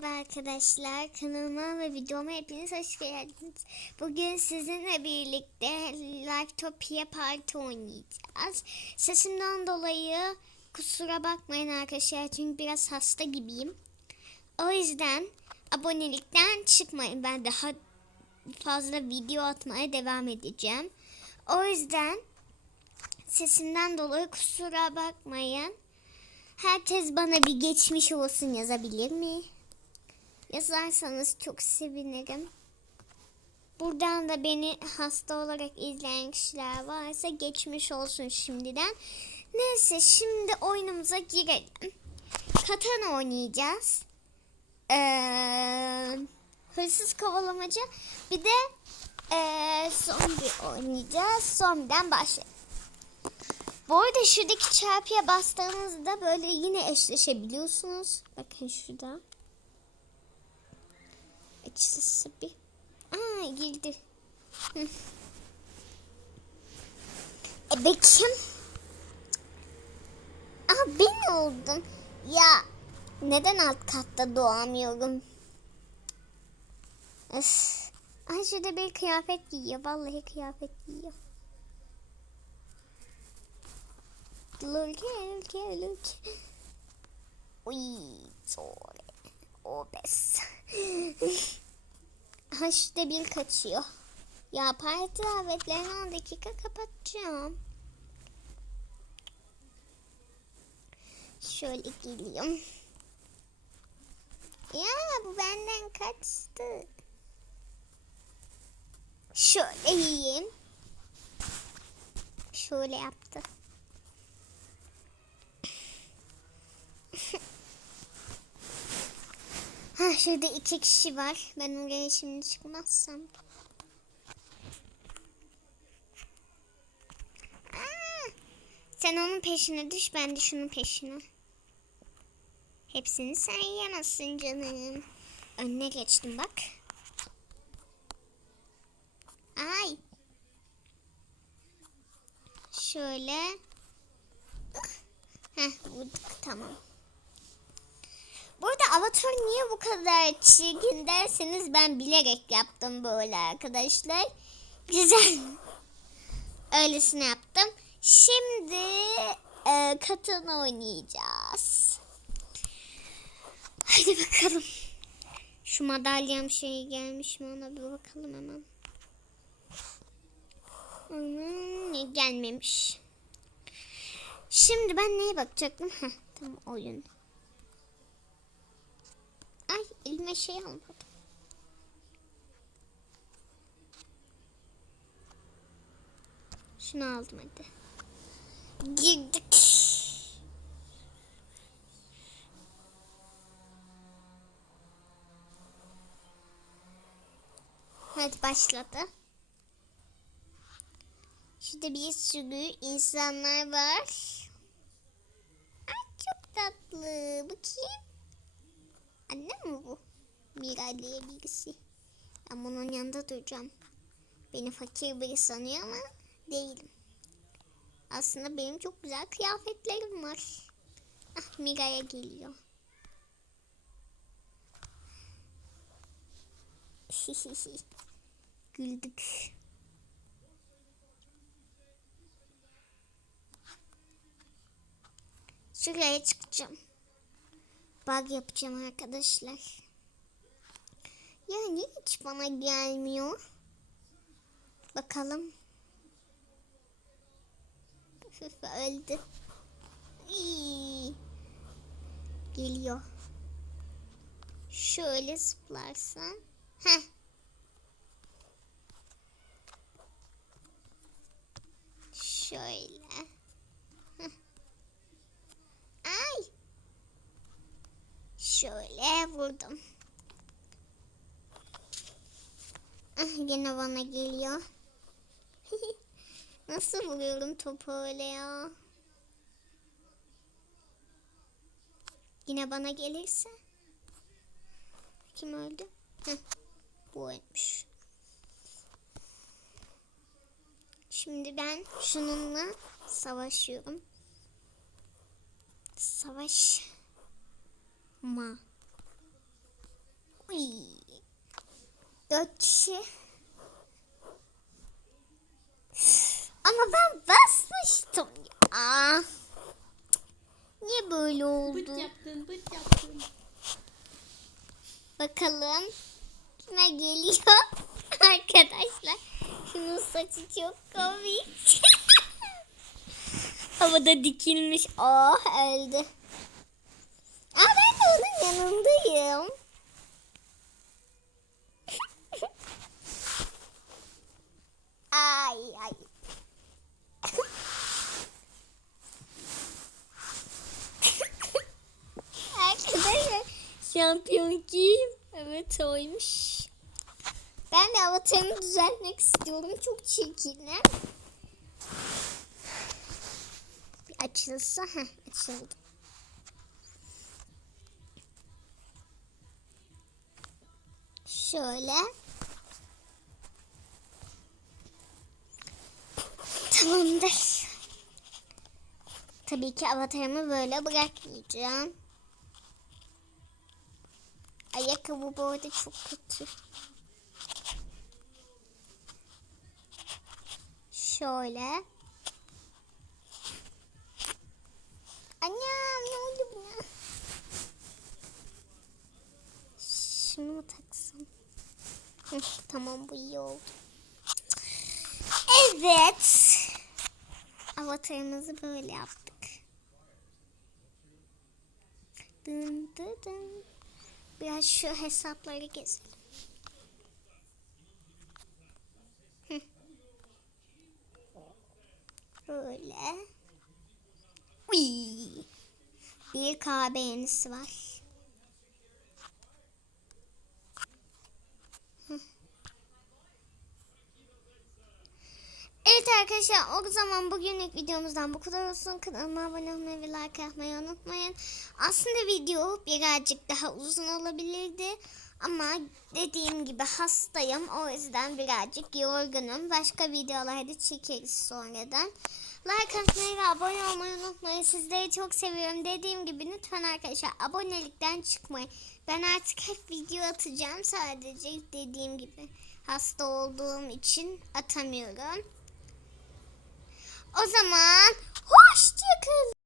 Merhaba arkadaşlar kanalıma ve videoma hepiniz hoş geldiniz. Bugün sizinle birlikte Livetopia Party oynayacağız. Sesimden dolayı kusura bakmayın arkadaşlar çünkü biraz hasta gibiyim. O yüzden abonelikten çıkmayın. Ben daha fazla video atmaya devam edeceğim. O yüzden sesimden dolayı kusura bakmayın. Herkes bana bir geçmiş olsun yazabilir mi? Yazarsanız çok sevinirim. Buradan da beni hasta olarak izleyen kişiler varsa geçmiş olsun şimdiden. Neyse şimdi oyunumuza girelim. Katan oynayacağız. Ee, hırsız kovalamaca. Bir de ee, zombi oynayacağız. Zombiden başlayalım. Bu arada şuradaki çarpıya bastığınızda böyle yine eşleşebiliyorsunuz. Bakın şurada. Açısı bir. Aa girdi. E bakayım. Aa ben oldum. Ya neden alt katta doğamıyorum? Öf. Ay şurada bir kıyafet giyiyor. Vallahi kıyafet giyiyor. Lurke, lurke, lurke. Uy, zor. O bes. ha şurada bir kaçıyor. Ya parti davetlerini 10 dakika kapatacağım. Şöyle geliyorum. Ya bu benden kaçtı. Şöyle yiyeyim. Şöyle yaptı. Ha şurada iki kişi var. Ben oraya şimdi çıkmazsam. Sen onun peşine düş ben de şunun peşine. Hepsini sen yiyemezsin canım. Önüne geçtim bak. Ay. Şöyle. Heh vurduk tamam. Burada avatar niye bu kadar çirkin derseniz ben bilerek yaptım böyle arkadaşlar. Güzel. Öylesine yaptım. Şimdi e, katın oynayacağız. Haydi bakalım. Şu madalyam şeyi gelmiş mi ona bir bakalım hemen. Hmm, gelmemiş. Şimdi ben neye bakacaktım? Heh, tamam oyun. Ay elime şey almadım. Şunu aldım hadi. Girdik. Hadi başladı. Şurada bir sürü insanlar var. Ay çok tatlı. Bu kim? Anne mi bu? Miray diye birisi. Ben bunun yanında duracağım. Beni fakir biri sanıyor ama değilim. Aslında benim çok güzel kıyafetlerim var. Ah Miray'a geliyor. Güldük. Şuraya çıkacağım bug yapacağım arkadaşlar. Ya niye hiç bana gelmiyor? Bakalım. Öldü. İyi. Geliyor. Şöyle zıplarsan. Heh. Şöyle. Heh. Ay. Şöyle vurdum. Ah, yine bana geliyor. Nasıl vuruyorum topu öyle ya? Yine bana gelirse. Kim öldü? Heh, bu ölmüş. Şimdi ben şununla savaşıyorum. Savaş. Ma. Dört kişi. Ama ben basmıştım ya. Niye böyle Bıt oldu? yaptın, bıt yaptın. Bakalım kime geliyor? Arkadaşlar şunun saçı çok komik. Havada dikilmiş. Oh öldü. Aa ben de onun yanındayım. ay ay. Arkadaşlar şampiyon kim? Oymuş. Ben de avatarımı düzeltmek istiyorum. Çok çirkinler. Bir açılsa. Heh, açıldı. Şöyle. Tamamdır. Tabii ki avatarımı böyle bırakmayacağım. Ayakkabı bu arada çok kötü. Şöyle. Annem ne oldu buna? Şunu mu taksam? Tamam bu iyi oldu. Evet. Avatarımızı böyle yaptık. Dın dın dın. Biraz şu hesapları gezelim. Böyle. Uy. Bir K beğenisi var. Evet arkadaşlar o zaman bugünlük videomuzdan bu kadar olsun. Kanalıma abone olmayı ve like atmayı unutmayın. Aslında video birazcık daha uzun olabilirdi. Ama dediğim gibi hastayım. O yüzden birazcık yorgunum. Başka videolarda çekeriz sonradan. Like atmayı ve abone olmayı unutmayın. Sizleri çok seviyorum. Dediğim gibi lütfen arkadaşlar abonelikten çıkmayın. Ben artık hep video atacağım. Sadece dediğim gibi hasta olduğum için atamıyorum. O zaman hoşçakalın.